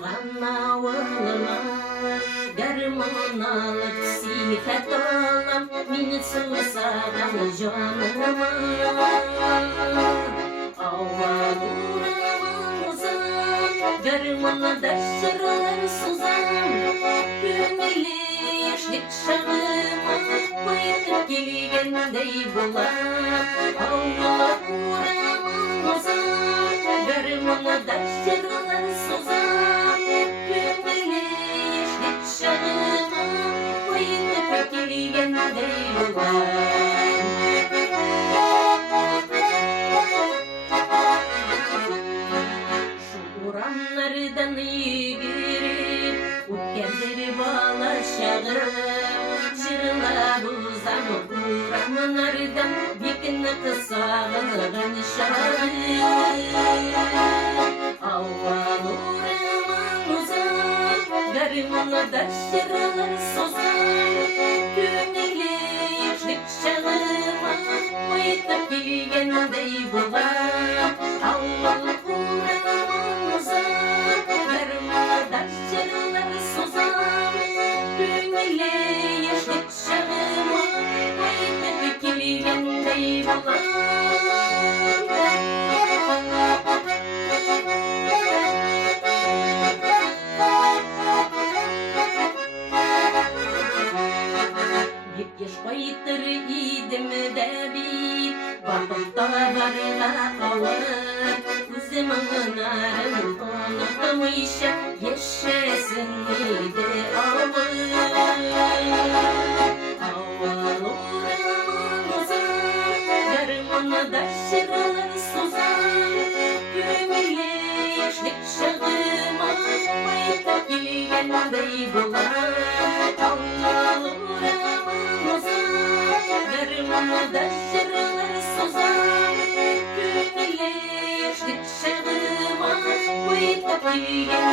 Туған ауылыма гармон алып сихат алам, мені сусаған жаныма. Ауыл урамын ұзам, гармонда жырлар созам, көңілі ешлік шағыма қайтып келгендей болам. Ауыл урамын ұзам, гармонда жырлар созам, көңілі ешлік шағыма қайтып келгендей болам. Урамнардан үйгеріп, өткендері бала шағып, жырлап ұзам урамнардан бекіні қысағылған шағып. Ауыл урамын ұзам, гармонда жырлар созам, көңілі ешлік шағыма қайтып келгендей болам. Ауыл урамын ұзам, гармонда жырлар созам, көңілі ешлік шағыма қайтып келгендей болам. Еш қайтыр идім дәбит, бақытта барға ауыр, өзімнің арын ұнатмайша ешесін еді ауыр. Ауыл урамын ұзам, гармонда жырлар созам, көңілі ешлік шағыма қайтып келгендей болам. Ауыл урамын ұзам, гармонда жырлар созам, көңілі ешлік шағыма қайтып келгендей болам.